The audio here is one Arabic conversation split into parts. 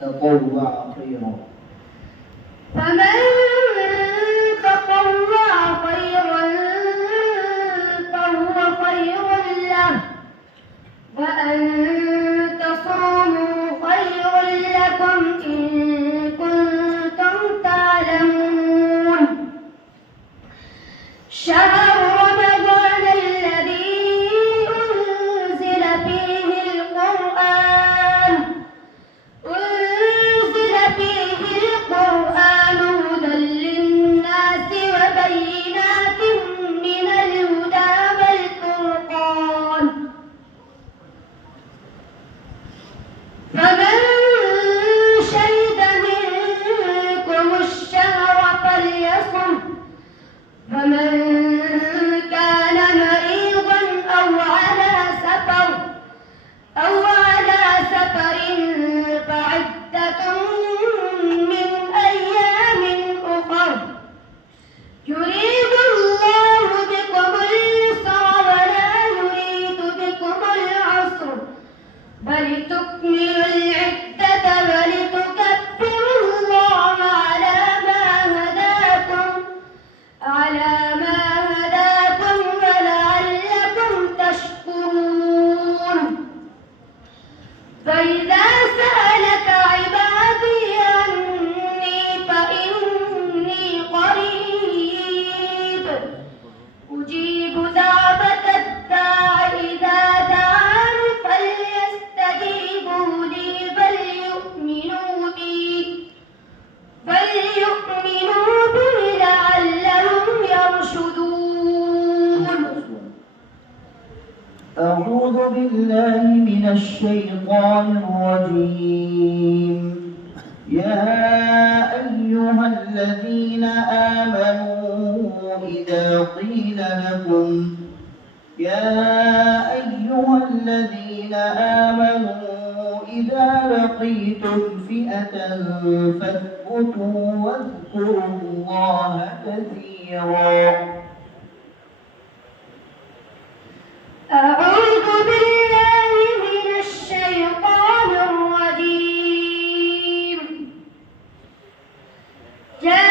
تطوع خيرا فمن تطوع خيرا فهو خير له وأن تصوموا خير لكم إن كنتم تعلمون شهر رمضان الذي أنزل فيه القرآن هدى للناس وبينات من الهدى والفرقان فمن شهد منكم الشهر فليصم فمن كان مريضا أو على سفر فعدة من أيام أخر يريد الله بكم اليسر ولا يريد بكم العسر ولتكملوا العدة ولتكبروا الله على ما هداكم ولعلكم تشكرون فإذا سألك عبادي عني فإني قريب أجيب دعوة الداع إذا دعان فليستجيبوا لي فليؤمنوا بي لعلهم يرشدون. أعوذ بالله من الشيطان الرجيم. يا أيها الذين آمنوا إذا لقيتم فئة فاثبتوا واذكروا الله كثيرا. أعوذ بالله من الشيطان الرجيم. يا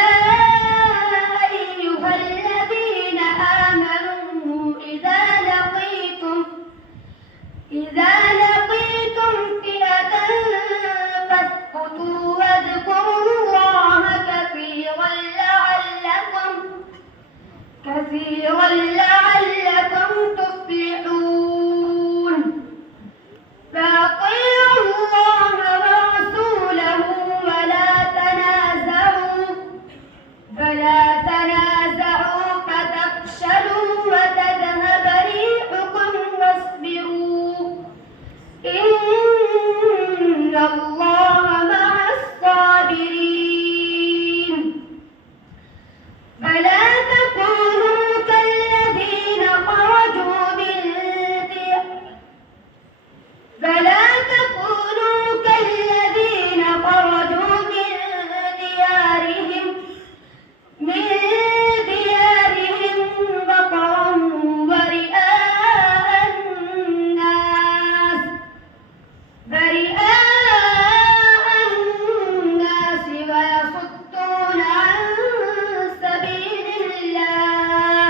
أيها الذين آمنوا إذا لقيتم فئة فاثبتوا واذكروا الله كثيرا لعلكم تفلحون. فأطيعوا الله ورسوله ولا تنازعوا فتفشلوا وتذهب ريحكم واصبروا إن الله مع الصابرين. فلا تكونوا كالذين خرجوا من ديارهم بطرا ورئاء الناس ويصدون عن سبيل الله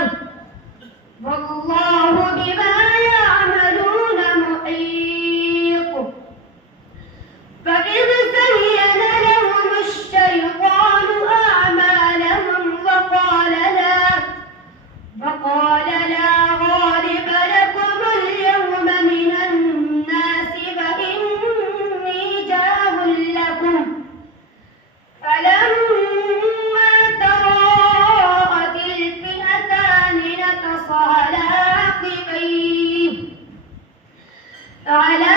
والله بما يعملون محيط. فإذ زين لهم الشيطان أعمالهم وقال لا غالب لكم اليوم من الناس فإني جار لكم. فلما تراءت الفئتان نكص على